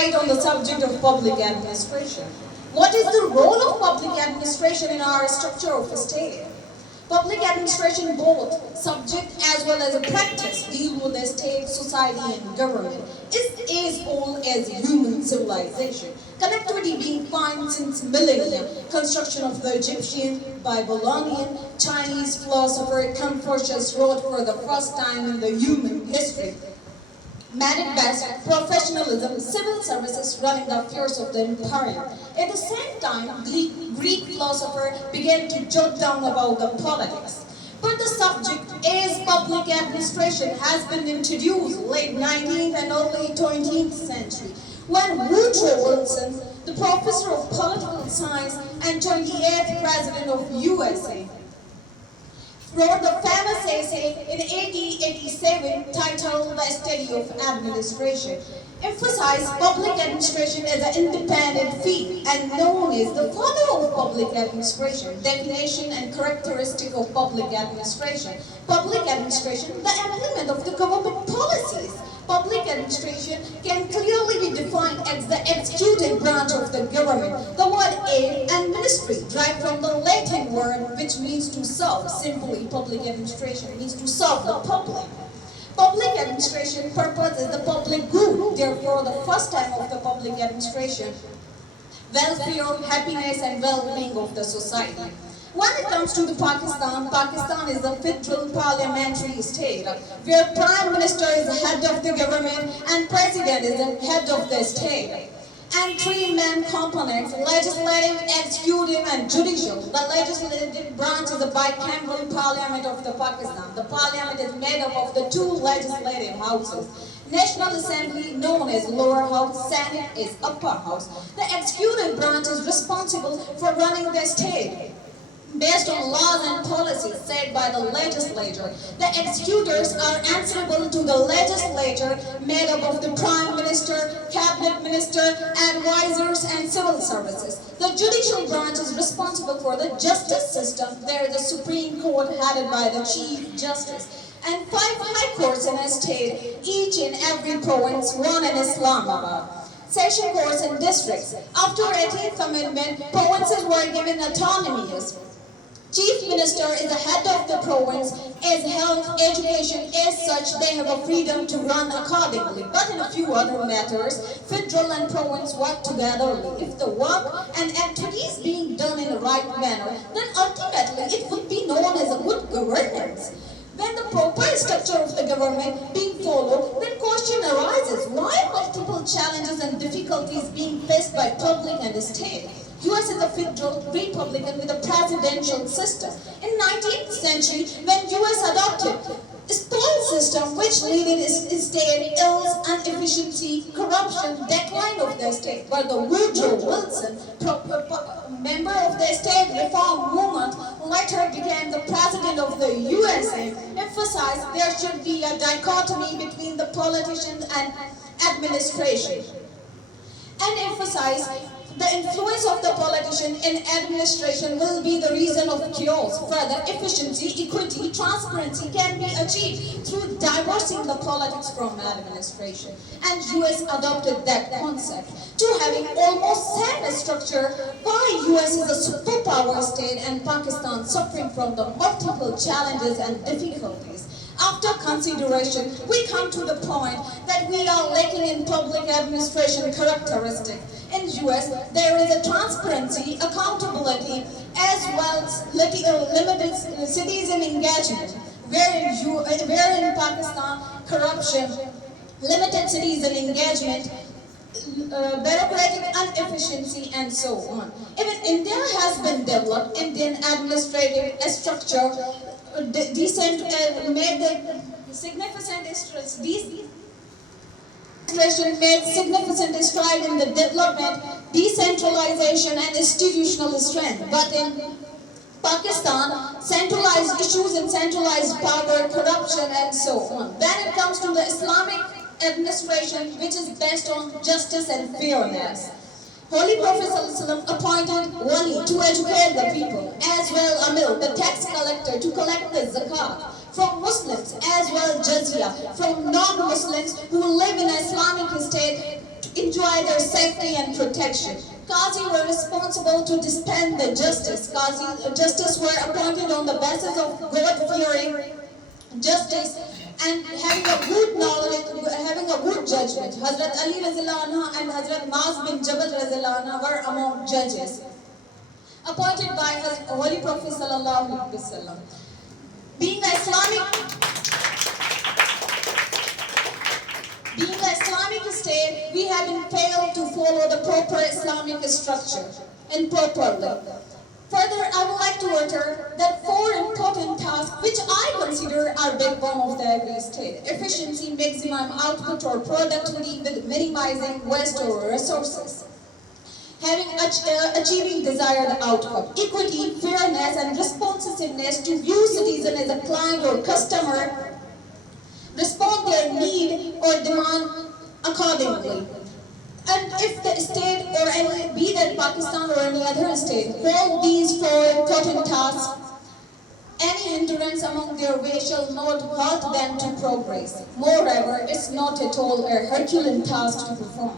light on the subject of public administration. What is the role of public administration in our structure of a state? Public administration, both subject as well as a practice, deal with the state, society, and government. Is as old as human civilization. Connectivity being found since millennia. Construction of the Egyptian, Babylonian, Chinese philosopher Confucius wrote for the first time in the human history. Merit best, professionalism, civil services running the affairs of the empire. At the same time, Greek philosopher began to jot down about the politics. But the subject is public administration has been introduced late 19th and early 20th century when Woodrow Wilson, the professor of political science and 28th president of USA, wrote the famous essay in 1887 titled The Study of Administration, emphasized public administration as an independent field and known as the father of public administration. Definition and characteristic of public administration. Public administration, the implement of the government policies. Public administration can clearly be defined as the executive branch of the government. The word aid and ministry, derived from the Latin word which means to serve. Simply, public administration means to serve the public. Public administration purpose is the public good. Therefore, the first time of the public administration, welfare, happiness, and well-being of the society. When it comes to the Pakistan is a federal parliamentary state where Prime Minister is the head of the government and President is the head of the state. And three main components, legislative, executive, and judicial. The legislative branch is the bicameral parliament of the Pakistan. The parliament is made up of the two legislative houses. National Assembly, known as lower house, Senate is upper house. The executive branch is responsible for running the state based on laws and policies set by the legislature. The executors are answerable to the legislature, made up of the Prime Minister, Cabinet Minister, advisors, and civil services. The judicial branch is responsible for the justice system. There is the Supreme Court headed by the Chief Justice. And 5 high courts in a state, each in every province, one in Islamabad. Session courts in districts. After 18th Amendment, provinces were given autonomies. Chief Minister is the head of the province. As health, education, as such, they have a freedom to run accordingly. But in a few other matters, federal and province work together. If the work and activities being done in the right manner, then ultimately it would be known as a good governance. When the proper structure of the government being followed, then question arises, why multiple challenges and difficulties being faced by public and the state? US is a federal republic with a presidential system. In 19th century, when US adopted a poll system which led its state ills, inefficiency, corruption, decline of the state, but the Woodrow Wilson, member of the state reform movement, later became the president of the USA, emphasized there should be a dichotomy between the politician and administration, and emphasized the influence of the politician in administration will be the reason of chaos. Further, efficiency, equity, transparency can be achieved through divorcing the politics from administration. And US adopted that concept to having almost same structure. Why US is a superpower state and Pakistan suffering from the multiple challenges and difficulties. After consideration, we come to the point that we are lacking in public administration characteristic. In US, there is a transparency, accountability, as well as limited citizen engagement. Where in Pakistan, corruption, limited citizen engagement, bureaucratic inefficiency, and so on. Even India has been developed, Indian administrative structure, made the significant made significant stride in the development, decentralization, and institutional strength. But in Pakistan, centralized issues and centralized power, corruption, and so on. When it comes to the Islamic administration, which is based on justice and fairness, Holy Prophet ﷺ appointed wali to educate the people, as well Amil, the tax collector, to collect the zakat from Muslims, as well jizya from non-Muslims who live in an Islamic state, enjoy their safety and protection. Qazi were responsible to dispense the justice. Justice were appointed on the basis of God-fearing justice and having a good knowledge, having a good judgment. Hazrat Ali Razillah Anha and Hazrat Maaz bin Jabal Razillah Anha were among judges, appointed by His Holy Prophet Sallallahu Alaihi Wasallam. Being an Islamic state, we have been failed to follow the proper Islamic structure and properly. Further, I would like to utter that 4 important tasks which I consider are backbone of the agri-state: efficiency, maximum output or productivity with minimizing waste or resources, achieving desired outcome, equity, fairness and responsiveness to view citizen as a client or customer, respond their need or demand accordingly. And if the state or any, be that Pakistan or any other state, hold these 4 important tasks, any hindrance among their way shall not halt them to progress. Moreover, it's not at all a Herculean task to perform.